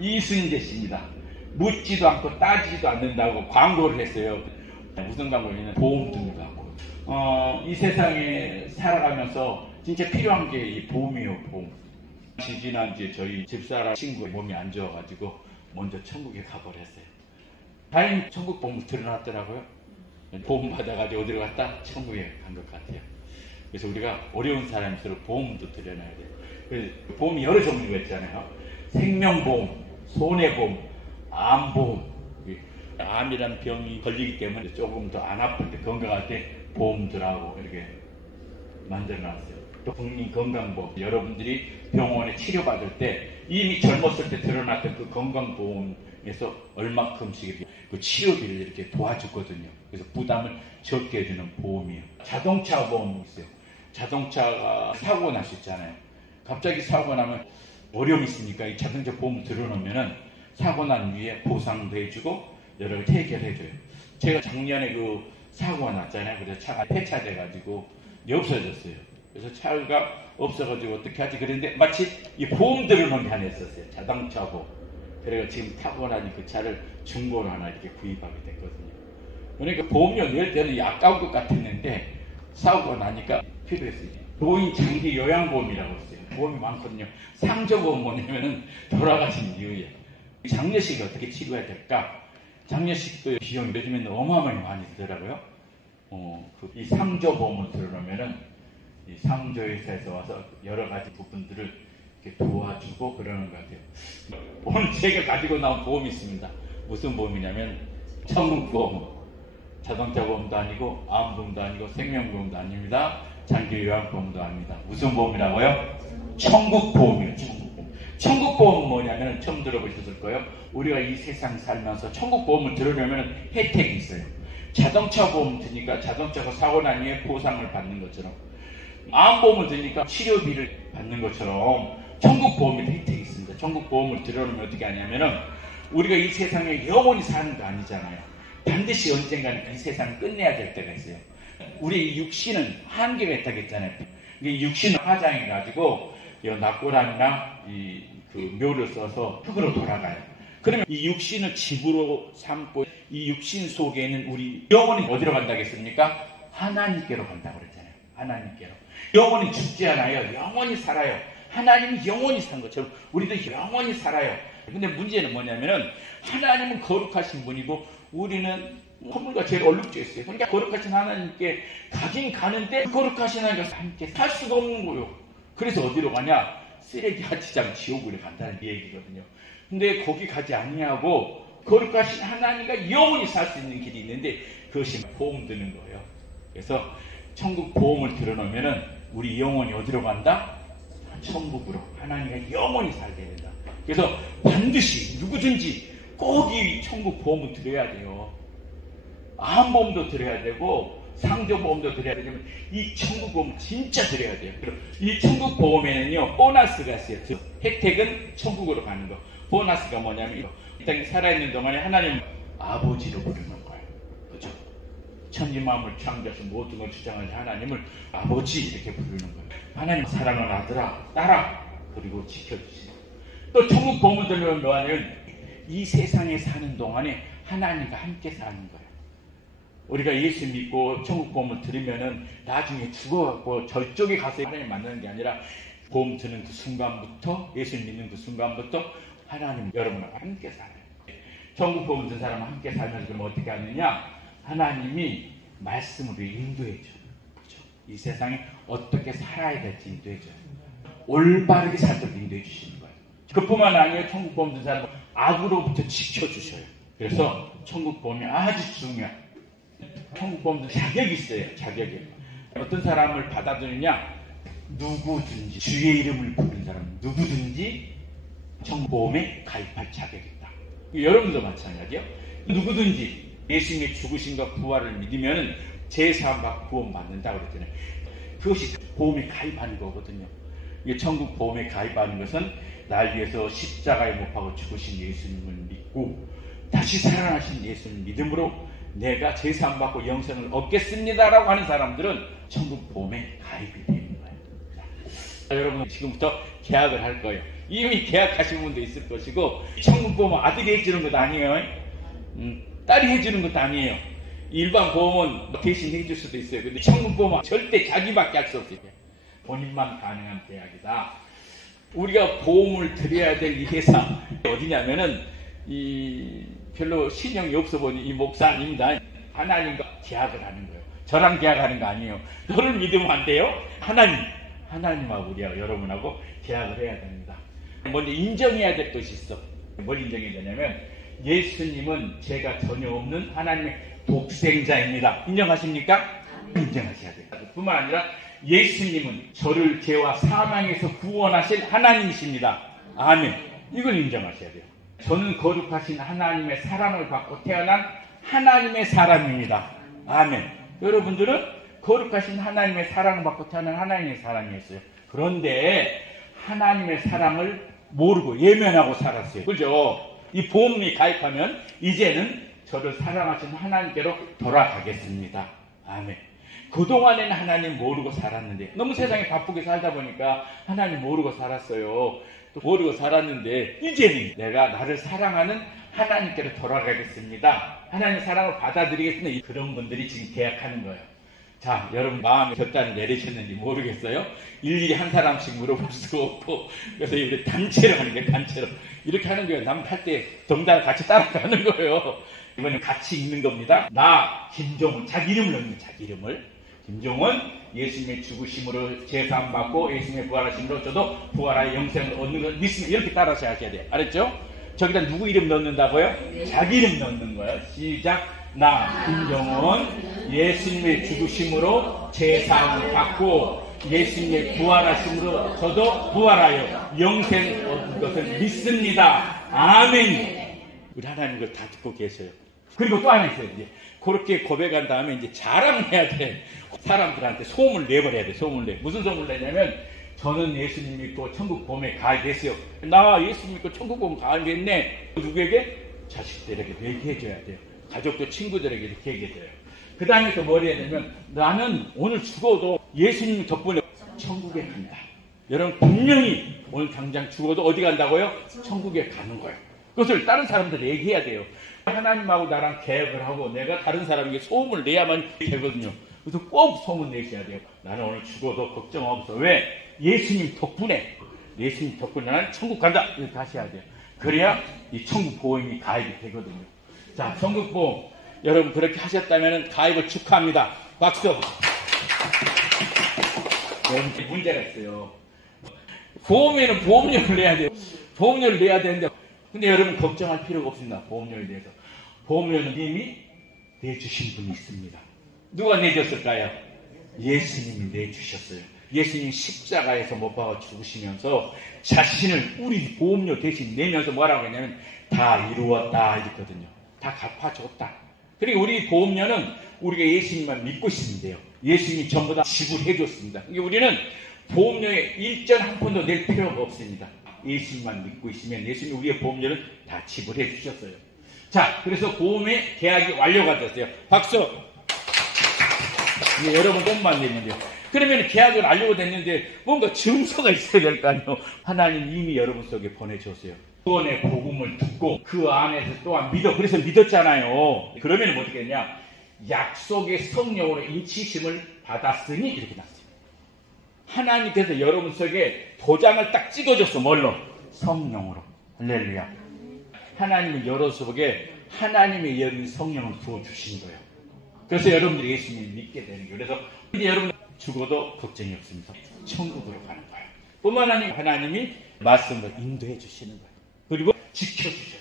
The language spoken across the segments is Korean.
이순재 씨입니다. 묻지도 않고 따지지도 않는다고 광고를 했어요. 무슨 광고냐면 보험 등을 갖고. 이 세상에 살아가면서 진짜 필요한 게 이 보험이에요, 보험. 지난주에 저희 집사람 친구 몸이 안 좋아가지고 먼저 천국에 가버렸어요. 다행히 천국 보험 드러났더라고요. 보험 받아가지고 어디로 갔다? 천국에 간 것 같아요. 그래서 우리가 어려운 사람일수록 보험도 드려놔야 돼요. 그래서 보험이 여러 종류가 있잖아요. 생명보험, 손해보험, 암보험. 암이란 병이 걸리기 때문에 조금 더 안 아플 때, 건강할 때 보험들하고 이렇게 만들어놨어요. 또 국민건강보험, 여러분들이 병원에 치료받을 때 이미 젊었을 때 드러났던 그 건강보험에서 얼마큼씩 그 치료비를 이렇게 도와주거든요. 그래서 부담을 적게 해주는 보험이에요. 자동차 보험이 있어요. 자동차가 사고 날 수 있잖아요. 갑자기 사고 나면 어려움이 있으니까 이 자동차 보험을 들어놓으면은 사고 난 뒤에 보상도 해주고 여러 가지 해결해줘요. 제가 작년에 그 사고가 났잖아요. 그래서 차가 폐차돼가지고 없어졌어요. 그래서 차가 없어가지고 어떻게 하지? 그랬는데 마치 이 보험 들어놓은 게 하나 있었어요. 자동차 보험. 그래서 지금 타고 나니 그 차를 중고로 하나 이렇게 구입하게 됐거든요. 그러니까 보험료 낼 때는 아까운 것 같았는데 사고가 나니까 필요했어요. 노인 장기 요양보험이라고 있어요. 보험이 많거든요. 상조보험 뭐냐면은 돌아가신 이후에 장례식을 어떻게 치료해야 될까? 장례식도 비용이 요즘에는 어마어마하게 많이 들더라고요. 이 상조보험을 들어놓으면은 이 상조회사에서 와서 여러 가지 부분들을 이렇게 도와주고 그러는 것 같아요. 오늘 제가 가지고 나온 보험이 있습니다. 무슨 보험이냐면 천국보험. 자동차 보험도 아니고 암보험도 아니고 생명보험도 아닙니다. 장기요양보험도 아닙니다. 무슨 보험이라고요? 천국보험이에요. 천국보험. 천국보험은 뭐냐면 처음 들어보셨을 거예요. 우리가 이 세상 살면서 천국보험을 들으려면 혜택이 있어요. 자동차 보험 드니까 자동차가 사고 난 후에 보상을 받는 것처럼, 암보험을 드니까 치료비를 받는 것처럼 천국보험에도 혜택이 있습니다. 천국보험을 들어놓으면 어떻게 하냐면은 우리가 이 세상에 영원히 사는 거 아니잖아요. 반드시 언젠가는 이 세상을 끝내야 될 때가 있어요. 우리 육신은 한계가 있다고 했잖아요. 이 육신을 화장해가지고 낙고란이나 그 묘를 써서 흙으로 돌아가요. 그러면 이 육신을 집으로 삼고 이 육신 속에 있는 우리 영혼이 어디로 간다고 했습니까? 하나님께로 간다고 그랬잖아요. 하나님께로. 영혼이 죽지 않아요. 영원히 살아요. 하나님이 영원히 산 것처럼 우리도 영원히 살아요. 근데 문제는 뭐냐면은 하나님은 거룩하신 분이고 우리는 허물과 죄를 얼룩져 있어요. 그러니까 거룩하신 하나님께 가긴 가는데 거룩하신 하나님과 함께 살 수가 없는 거예요. 그래서 어디로 가냐? 쓰레기 하치장 지옥으로 간다는 얘기거든요. 근데 거기 가지 않냐고 거룩하신 하나님과 영원히 살 수 있는 길이 있는데 그것이 보험 드는 거예요. 그래서 천국 보험을 들어놓으면은 우리 영혼이 어디로 간다? 천국으로. 하나님과 영원히 살게 된다. 그래서 반드시 누구든지 꼭 이 천국 보험을 들어야 돼요. 암보험도 들어야 되고 상조보험도 들어야 되지만 이 천국 보험 진짜 들어야 돼요. 그리고 이 천국 보험에는요 보너스가 있어요. 혜택은 천국으로 가는 거. 보너스가 뭐냐면 이 땅에 살아있는 동안에 하나님 아버지로 부르는 거예요. 그죠? 천지만물 창조하신 모든 걸 주장하는 하나님을 아버지 이렇게 부르는 거예요. 하나님 사랑하는 아들아, 딸아, 그리고 지켜주시는. 또 천국 보험을 들으면 뭐하냐면 이 세상에 사는 동안에 하나님과 함께 사는 거예요. 우리가 예수 믿고 천국 보험을 들으면은 나중에 죽어갖고 저쪽에 가서 하나님 만나는 게 아니라 보험 드는 그 순간부터, 예수 믿는 그 순간부터 하나님 여러분과 함께 살아요. 천국 보험 든 사람과 함께 살면서 그럼 어떻게 하느냐? 하나님이 말씀으로 인도해줘요. 그렇죠? 이 세상에 어떻게 살아야 될지 인도해줘요. 올바르게 살도록 인도해 주시는 거예요. 그뿐만 아니라 천국 보험 든 사람을 악으로부터 지켜주셔요. 그래서 천국 보험이 아주 중요해요. 천국 보험도 자격이 있어요. 자격이. 어떤 사람을 받아들이냐? 누구든지 주의 이름을 부르는 사람 누구든지 천국 보험에 가입할 자격이 있다. 여러분도 마찬가지요. 누구든지 예수님의 죽으심과 부활을 믿으면 제사함 받고 구원 받는다고 그랬잖아요. 그것이 보험에 가입하는 거거든요. 이게 천국 보험에 가입하는 것은 날 위해서 십자가에 못 박아 죽으신 예수님을 믿고 다시 살아나신 예수님을 믿음으로 내가 제사함 받고 영생을 얻겠습니다라고 하는 사람들은 천국 보험에 가입이 되는 거예요. 자, 여러분 지금부터 계약을 할 거예요. 이미 계약하신 분도 있을 것이고, 천국 보험은 아들이 해주는 것도 아니에요. 딸이 해주는 것도 아니에요. 일반 보험은 대신 해줄 수도 있어요. 근데 천국 보험은 절대 자기밖에 할 수 없어요. 본인만 가능한 계약이다. 우리가 보험을 드려야 될 이 회사 어디냐면은 별로 신용이 없어 보니 이 목사님입니다. 하나님과 계약을 하는 거예요. 저랑 계약하는 거 아니에요. 너를 믿으면 안 돼요. 하나님하고 우리하고 여러분하고 계약을 해야 됩니다. 먼저 인정해야 될 것이 있어. 뭘 인정해야 되냐면 예수님은 죄가 전혀 없는 하나님의 독생자입니다. 인정하십니까? 인정하셔야 돼요. 뿐만 아니라 예수님은 저를 죄와 사망에서 구원하신 하나님이십니다. 아멘. 이걸 인정하셔야 돼요. 저는 거룩하신 하나님의 사랑을 받고 태어난 하나님의 사람입니다. 아멘. 여러분들은 거룩하신 하나님의 사랑을 받고 태어난 하나님의 사람이었어요. 그런데 하나님의 사랑을 모르고 예면하고 살았어요. 그죠? 이 보험이 가입하면 이제는 저를 사랑하신 하나님께로 돌아가겠습니다. 아멘. 그동안에는 하나님 모르고 살았는데 너무 세상에 바쁘게 살다 보니까 하나님 모르고 살았어요. 또 모르고 살았는데 이제는 내가 나를 사랑하는 하나님께로 돌아가겠습니다. 하나님 사랑을 받아들이겠습니다. 그런 분들이 지금 계약하는 거예요. 자, 여러분 마음에 결단을 내리셨는지 모르겠어요. 일일이 한 사람씩 물어볼 수가 없고, 그래서 이렇게 단체로 하는 거예요. 단체로 이렇게 하는 거예요. 남 탈 때 덩달 같이 따라가는 거예요. 이거는 같이 읽는 겁니다. 나 김종훈, 자기 이름을 넣는 자기 이름을. 김종훈, 예수님의 죽으심으로 제사함 받고 예수님의 부활하심으로 저도 부활하여 영생을 얻는 걸 믿습니다. 이렇게 따라서 하셔야 돼요. 알았죠? 저기다 누구 이름 넣는다고요? 자기 이름 넣는 거예요. 시작. 나 김종훈, 예수님의 죽으심으로 제사함을 받고 예수님의 부활하심으로 저도 부활하여 영생 얻는 것을 믿습니다. 아멘. 우리 하나님 그걸 다 듣고 계셔요. 그리고 또 하나 있어요. 이제 그렇게 고백한 다음에 이제 자랑해야 돼. 사람들한테 소문을 내버려야 돼. 소문을 내. 무슨 소문을 내냐면 저는 예수님 믿고 천국 보험에 가입했어요. 나 예수님 믿고 천국 보험 가입했네. 누구에게? 자식들에게 얘기해줘야 돼요. 가족들, 친구들에게 이렇게 얘기해줘요. 그 다음에 또 뭘 해야 되냐면 나는 오늘 죽어도 예수님 덕분에 천국에 간다. 여러분 분명히 오늘 당장 죽어도 어디 간다고요? 천국에 가는 거예요. 그것을 다른 사람들에게 얘기해야 돼요. 하나님하고 나랑 계약을 하고 내가 다른 사람에게 소문을 내야만 되거든요. 그래서 꼭 소문 내셔야 돼요. 나는 오늘 죽어도 걱정 없어. 왜? 예수님 덕분에 나는 천국 간다. 이렇게 하셔야 돼요. 그래야 이 천국 보험이 가입이 되거든요. 자, 천국 보험 여러분 그렇게 하셨다면 가입을 축하합니다. 박수. 문제가 있어요. 보험에는 보험료를 내야 돼요. 보험료를 내야 되는데 근데 여러분 걱정할 필요가 없습니다. 보험료에 대해서. 보험료는 이미 내주신 분이 있습니다. 누가 내줬을까요? 예수님이 내주셨어요. 예수님이 십자가에서 못 박아 죽으시면서 자신을 우리 보험료 대신 내면서 뭐라고 했냐면 다 이루었다 이랬거든요. 다 갚아줬다. 그리고 우리 보험료는 우리가 예수님만 믿고 있으면 돼요. 예수님이 전부 다 지불해 줬습니다. 그러니까 우리는 보험료에 일전 한 푼도 낼 필요가 없습니다. 예수님만 믿고 있으면 예수님이 우리의 보험료는 다 지불해 주셨어요. 자, 그래서 보험의 계약이 완료가 됐어요. 박수! 여러분 것만 내면 돼요. 그러면 계약은 완료가 됐는데 뭔가 증서가 있어야 될 거 아니에요. 하나님 이미 여러분 속에 보내줬어요. 구원의 복음을 듣고 그 안에서 또한 믿어. 그래서 믿었잖아요. 그러면 어떻게 했냐? 약속의 성령으로 인치심을 받았으니 이렇게 났어요. 하나님께서 여러분 속에 도장을 딱 찍어줬어. 뭘로? 성령으로. 할렐루야. 하나님은 여러분 속에 하나님의 여린 성령을 부어주신 거예요. 그래서 여러분들이 예수님을 믿게 되는 거예요. 그래서 이제 여러분 죽어도 걱정이 없습니다. 천국으로 가는 거예요. 뿐만 아니라 하나님이 말씀으로 인도해 주시는 거예요. 그리고 지켜주셔요.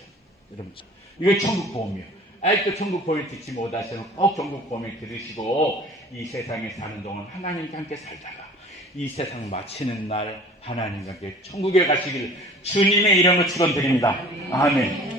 여러분, 이거 천국 보험이에요. 아직도 천국 보험 듣지 못하시면 꼭 천국 보험 들으시고 이 세상에 사는 동안 하나님과 함께 살다가 이 세상 마치는 날 하나님과 함께 천국에 가시길 주님의 이름으로 축원드립니다. 아멘.